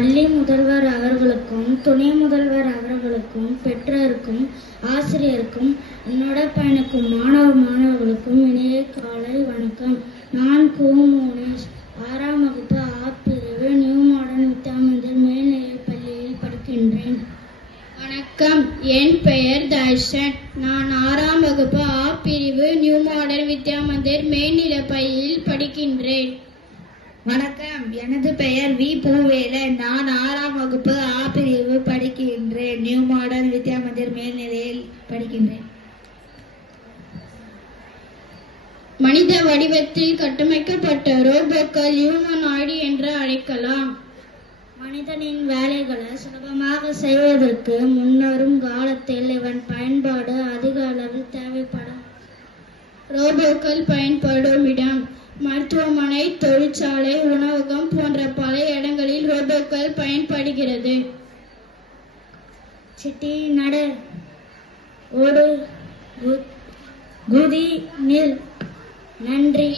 பள்ளி முதல்வர் அவர்களுக்கும் துணை முதல்வர் அவர்களுக்கும் பெற்றோருக்கும் ஆசிரியருக்கும் என்னோட பயணிக்கும் மாணவர்களுக்கும் இணைய காலை வணக்கம். நான் கோமோனேஷ் 6ஆம் வகுப்பு ஆ பிரிவு நியூ மாடர்ன் வித்யாமந்திர் மேல்நிலைப் பள்ளியில் படிக்கின்றேன். வணக்கம், என் பெயர் தர்ஷன். நான் 6ஆம் வகுப்பு ஆ பிரிவு நியூ மாடர்ன் வித்யாமந்திர் மேல்நிலைப் பள்ளியில் படிக்கின்றேன். வணக்கம், எனது பெயர் வி பூவேலன். நான் 6ஆம் வகுப்பு ஆ பிரிவு படிக்கின்றேன். நியூ மாடர்ன் வித்யாமந்திர் மேல்நிலையில் படிக்கின்றேன். மனித வடிவத்தில் கட்டமைக்கப்பட்ட ரோபோக்கள் ஹியூமனாய்டு என்று அழைக்கலாம். மனிதனின் வேலைகளை சுலபமாக செய்வதற்கு முன்னரும் காலத்தில் இவன் பயன்பாடு அதிக அளவில் தேவைப்படும். ரோபோக்கள் பயன்படும் இடம் மருத்துவமனை, தொழிற்சாலை, உணவகம் போன்ற பல இடங்களில் ரோபோக்கள் பயன்படுகிறது. சிட்டி நடு, ஓடு, குதி, நில். நன்றி.